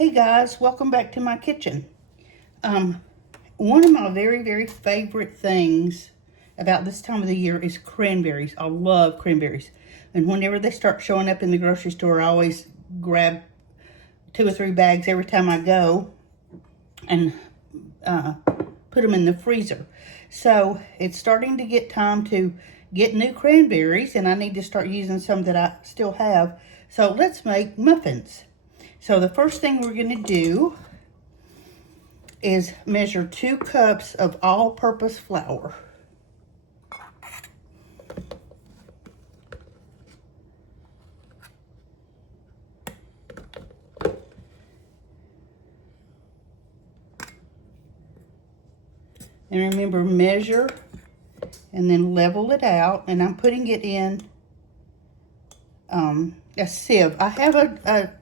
Hey guys, welcome back to my kitchen. One of my very favorite things about this time of the year is cranberries. I love cranberries. And whenever they start showing up in the grocery store, I always grab 2 or 3 bags every time I go and put them in the freezer. So it's starting to get time to get new cranberries, and I need to start using some that I still have. So let's make muffins. So the first thing we're going to do is measure 2 cups of all-purpose flour. And remember, measure and then level it out. And I'm putting it in a sieve. I have a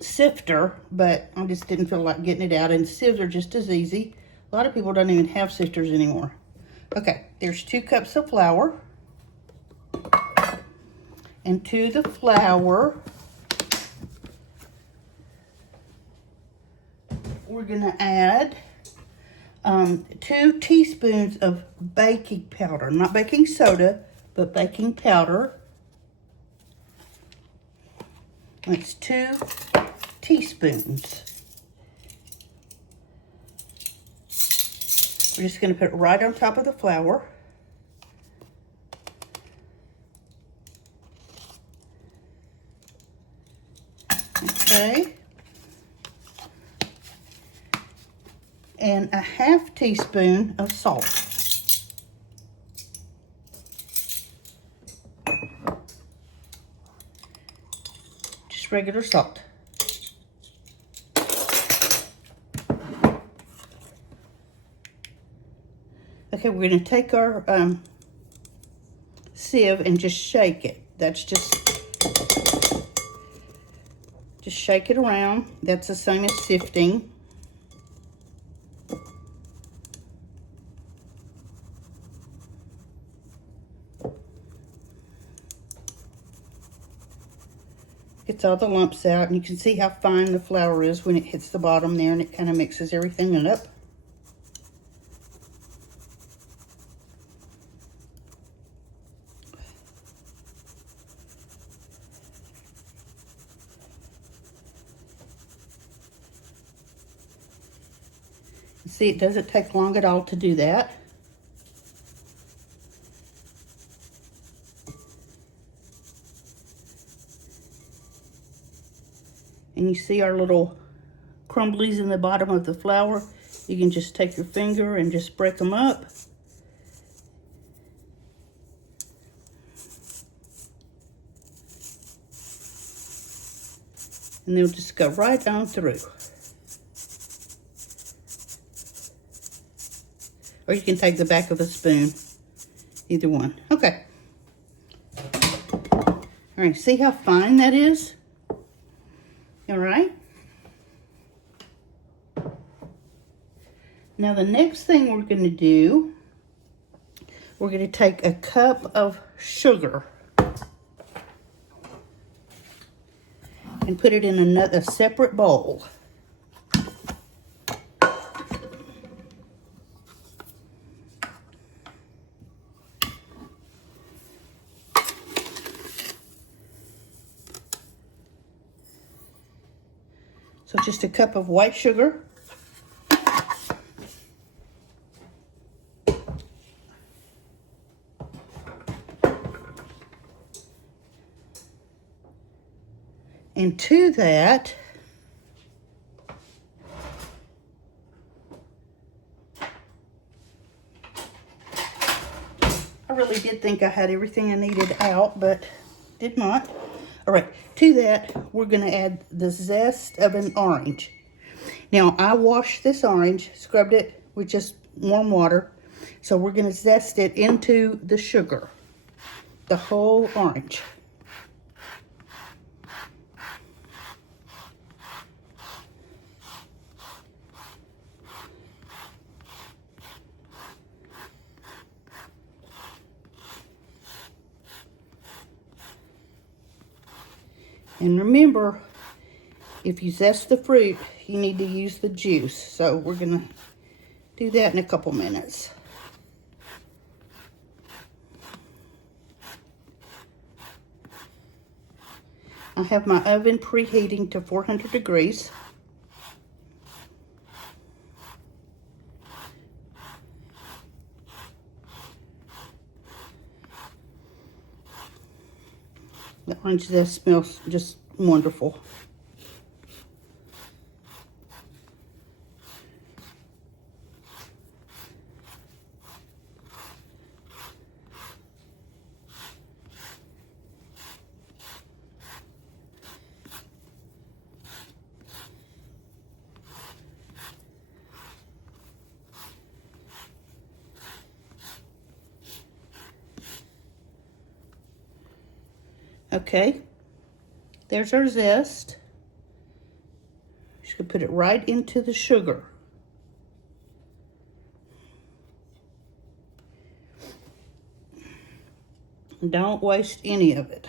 sifter, but I just didn't feel like getting it out, and sieves are just as easy. A lot of people don't even have sifters anymore. Okay, there's 2 cups of flour, and to the flour we're gonna add 2 teaspoons of baking powder, not baking soda, but baking powder. That's 2 teaspoons. We're just going to put it right on top of the flour. Okay. And a half teaspoon of salt. Just regular salt. Okay, we're going to take our sieve and just shake it. That's just shake it around. That's the same as sifting. Gets all the lumps out, and you can see how fine the flour is when it hits the bottom there, and it kind of mixes everything up. See, it doesn't take long at all to do that. And you see our little crumblies in the bottom of the flour. You can just take your finger and just break them up. And they'll just go right on through. Or you can take the back of a spoon. Either one. Okay. All right, see how fine that is? All right. Now the next thing we're going to do, we're going to take a cup of sugar and put it in a separate bowl. So just a cup of white sugar. And to that, I really did think I had everything I needed out, but did not. All right, to that, we're going to add the zest of an orange. Now, I washed this orange, scrubbed it with just warm water. So we're going to zest it into the sugar, the whole orange. And remember, if you zest the fruit, you need to use the juice. So we're gonna do that in a couple minutes. I have my oven preheating to 400 degrees. The orange zest smells just wonderful. Okay, there's our zest. Just gonna put it right into the sugar. Don't waste any of it.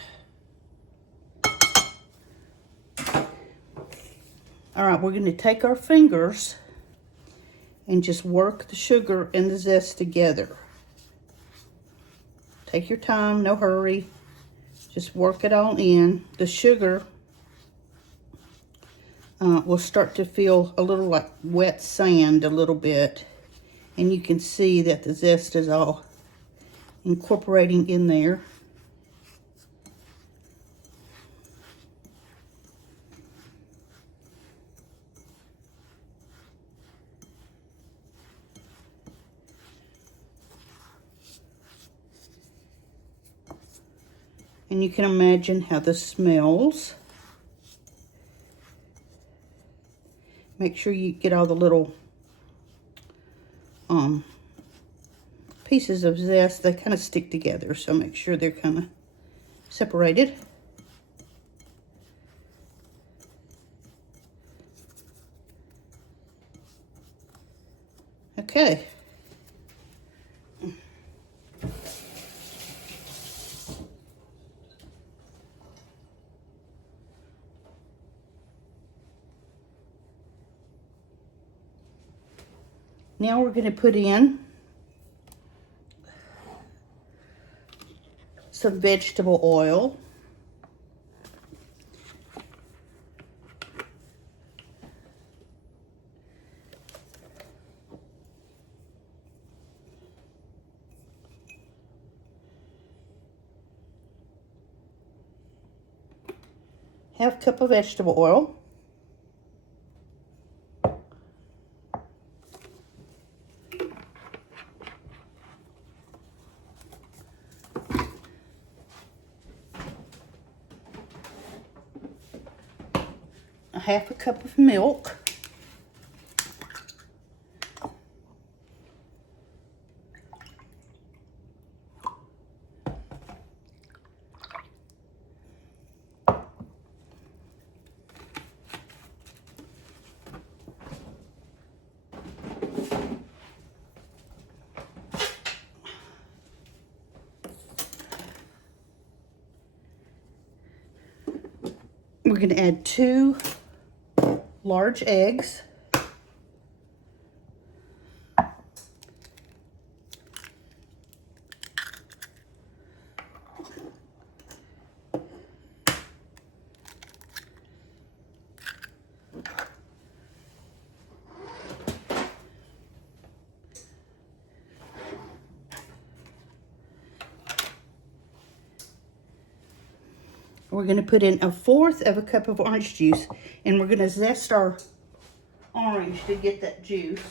All right, we're gonna take our fingers and just work the sugar and the zest together. Take your time, no hurry. Just work it all in. The sugar will start to feel a little like wet sand a little bit. And you can see that the zest is all incorporating in there. And you can imagine how this smells. Make sure you get all the little pieces of zest. They kind of stick together, so make sure they're kind of separated. Okay. Now we're going to put in some vegetable oil. Half cup of vegetable oil. Half a cup of milk. We're going to add 2 large eggs. We're going to put in 1/4 of a cup of orange juice, and we're going to zest our orange to get that juice.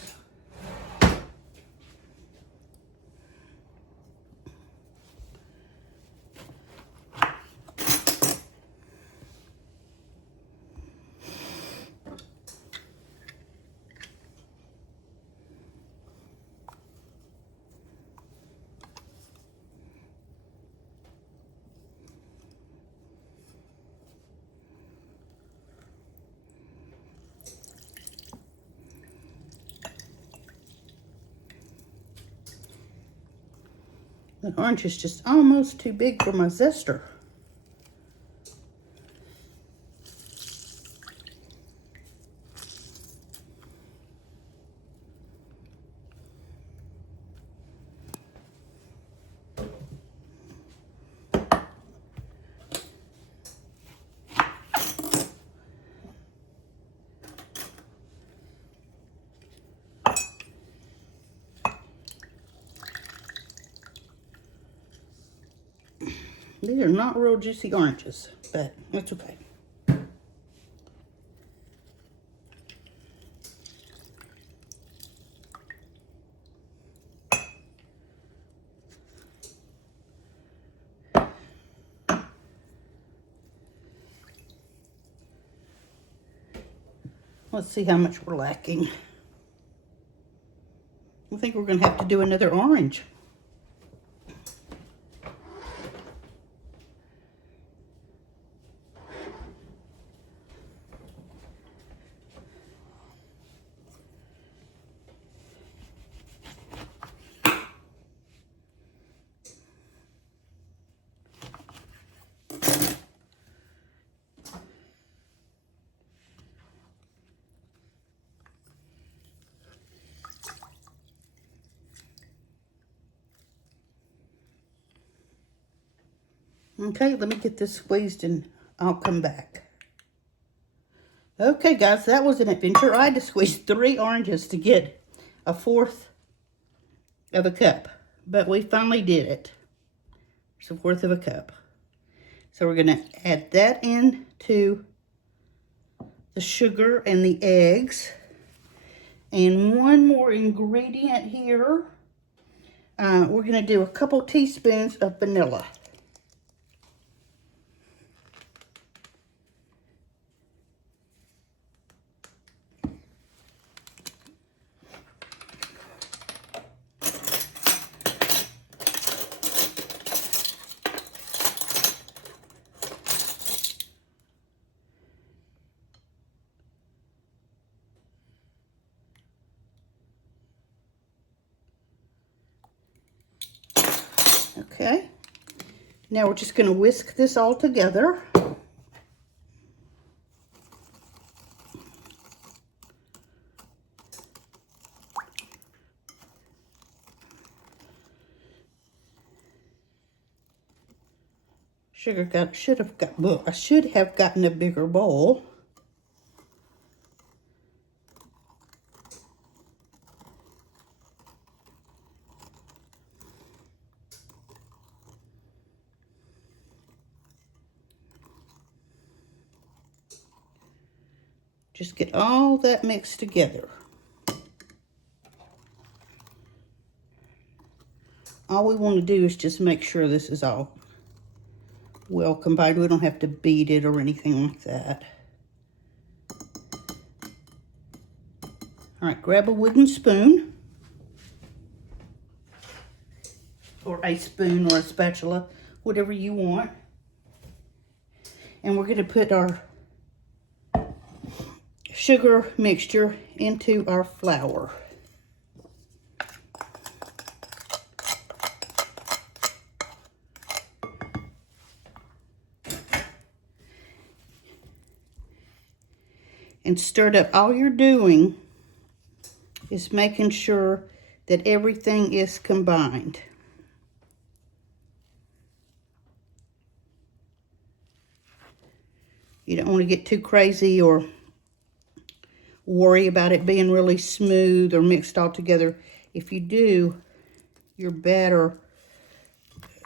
The orange is just almost too big for my zester. These are not real juicy oranges, but it's okay. Let's see how much we're lacking. I think we're going to have to do another orange. Okay, let me get this squeezed and I'll come back. Okay, guys, that was an adventure. I had to squeeze 3 oranges to get 1/4 of a cup, but we finally did it. It's 1/4 of a cup. So we're going to add that into the sugar and the eggs. And one more ingredient here. We're going to do a couple teaspoons of vanilla. Okay, now we're just going to whisk this all together. I should have gotten a bigger bowl. Just get all that mixed together. All we want to do is just make sure this is all well combined. We don't have to beat it or anything like that. All right, grab a wooden spoon. Or a spoon or a spatula, whatever you want. And we're going to put our sugar mixture into our flour. And stir it up. All you're doing is making sure that everything is combined. You don't want to get too crazy or worry about it being really smooth or mixed all together. If you do, your batter,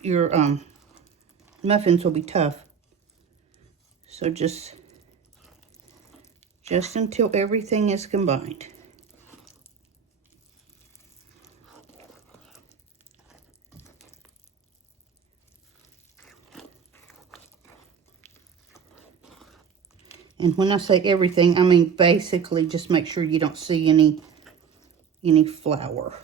your muffins will be tough. So just until everything is combined. And when I say everything, I mean basically just make sure you don't see any flour.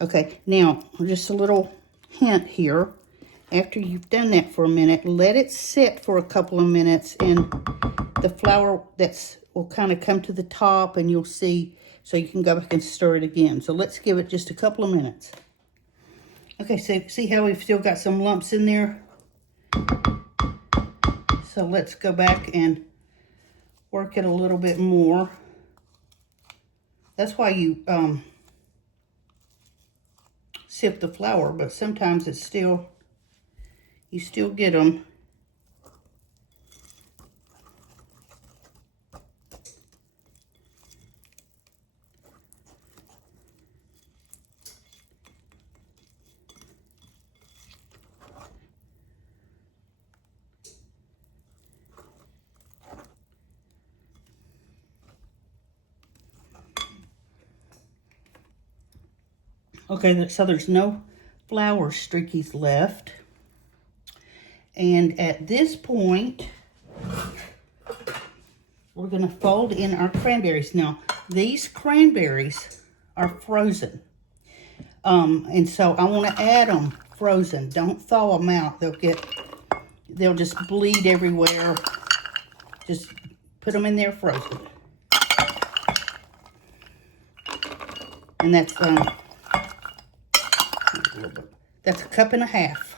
Okay, now just a little hint here. After you've done that for a minute, let it sit for a couple of minutes and the flour will kind of come to the top and you'll see, so you can go back and stir it again. So let's give it just a couple of minutes. Okay, so see how we've still got some lumps in there? So let's go back and work it a little bit more. That's why you sift the flour, but sometimes it's still, you still get them. Okay, so there's no flour streakies left. And at this point, we're going to fold in our cranberries. Now, these cranberries are frozen. And so I want to add them frozen. Don't thaw them out. They'll just bleed everywhere. Just put them in there frozen. And that's a cup and a half.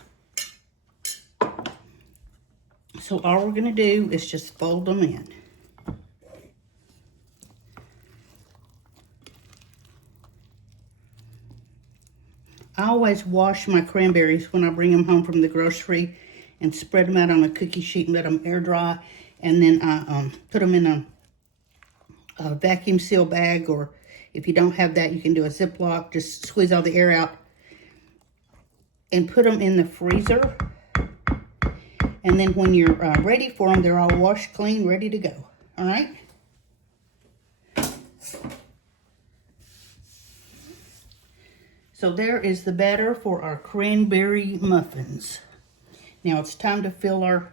So all we're going to do is just fold them in. I always wash my cranberries when I bring them home from the grocery and spread them out on a cookie sheet and let them air dry. And then I put them in a vacuum seal bag, or if you don't have that, you can do a Ziploc. Just squeeze all the air out and put them in the freezer. And then when you're ready for them, they're all washed clean, ready to go. All right? So there is the batter for our cranberry muffins. Now it's time to fill our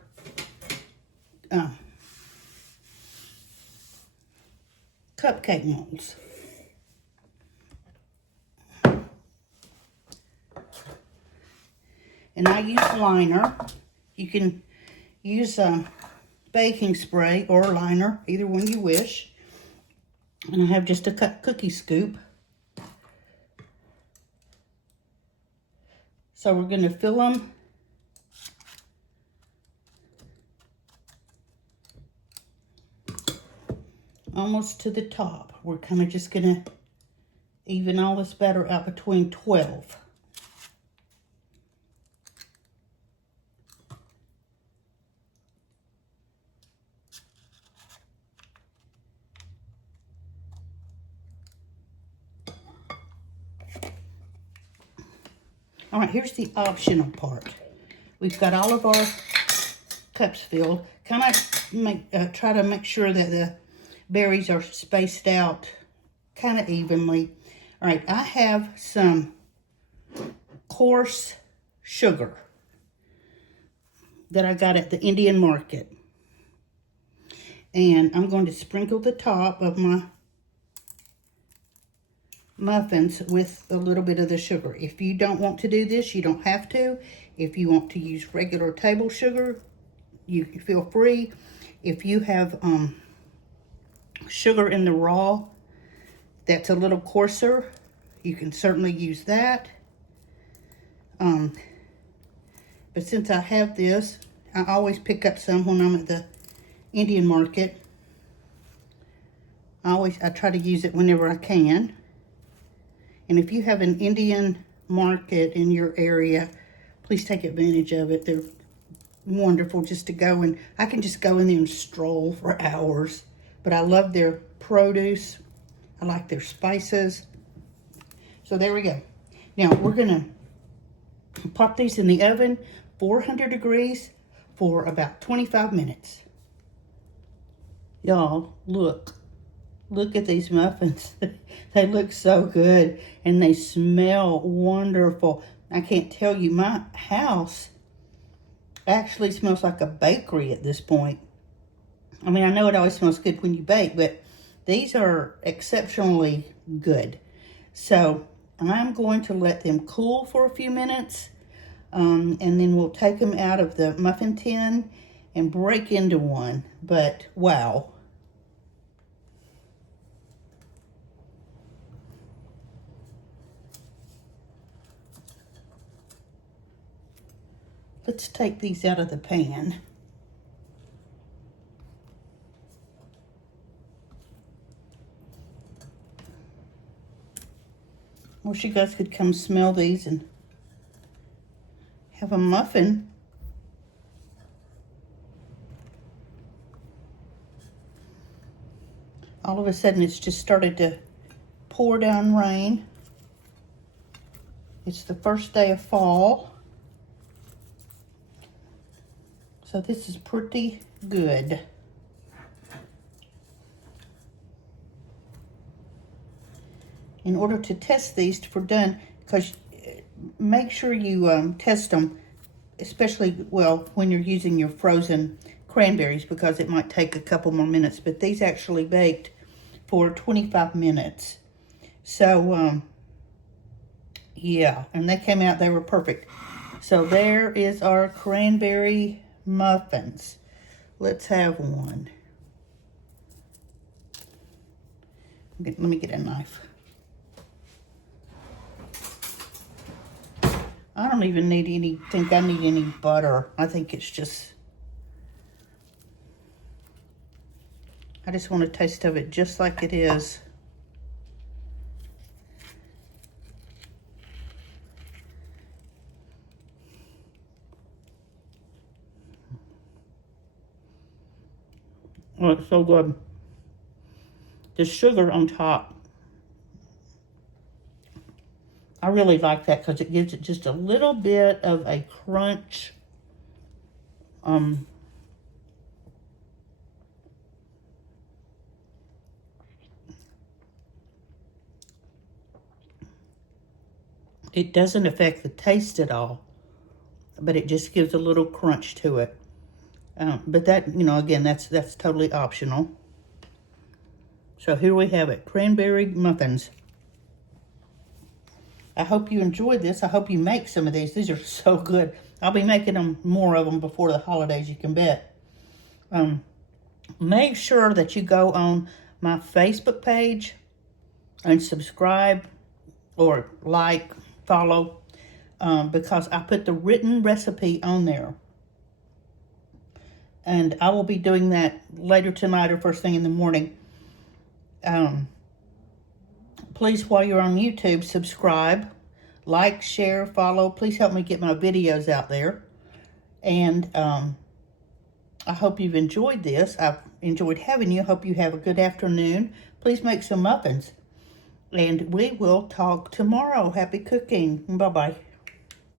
cupcake molds. And I use liner. You can use baking spray or liner, either one you wish. And I have just a cookie scoop. So we're going to fill them almost to the top. We're kind of just going to even all this batter out between 12. All right, here's the optional part. We've got all of our cups filled. Kind of try to make sure that the berries are spaced out kind of evenly. All right, I have some coarse sugar that I got at the Indian market. And I'm going to sprinkle the top of my muffins with a little bit of the sugar. If you don't want to do this, you don't have to. If you want to use regular table sugar, you feel free. If you have sugar in the raw that's a little coarser, you can certainly use that. But since I have this, I always pick up some when I'm at the Indian market. I try to use it whenever I can. And if you have an Indian market in your area, please take advantage of it. They're wonderful just to go, and I can just go in there and stroll for hours. But I love their produce. I like their spices. So there we go. Now we're gonna pop these in the oven, 400 degrees for about 25 minutes. Y'all, look at these muffins. They look so good and they smell wonderful. I can't tell you, my house actually smells like a bakery at this point. I mean, I know it always smells good when you bake, but these are exceptionally good. So I'm going to let them cool for a few minutes, and then we'll take them out of the muffin tin and break into one. But wow. Let's take these out of the pan. Wish you guys could come smell these and have a muffin. All of a sudden it's just started to pour down rain. It's the first day of fall. So this is pretty good. In order to test these for done, because make sure you test them, especially, well, when you're using your frozen cranberries, because it might take a couple more minutes. But these actually baked for 25 minutes. So, yeah, and they came out, they were perfect. So there is our cranberry muffins. Let's have one. Let me get a knife. I don't even think I need any butter. I think it's just, I just want a taste of it just like it is. Oh, it's so good. The sugar on top, I really like that because it gives it just a little bit of a crunch. It doesn't affect the taste at all, but it just gives a little crunch to it. But that, you know, again, that's totally optional. So here we have it, cranberry muffins. I hope you enjoyed this. I hope you make some of these. These are so good. I'll be making more of them before the holidays, you can bet. Make sure that you go on my Facebook page and subscribe or like, follow, because I put the written recipe on there. And I will be doing that later tonight or first thing in the morning. Please, while you're on YouTube, subscribe, like, share, follow. Please help me get my videos out there. And I hope you've enjoyed this. I've enjoyed having you. Hope you have a good afternoon. Please make some muffins. And we will talk tomorrow. Happy cooking. Bye-bye.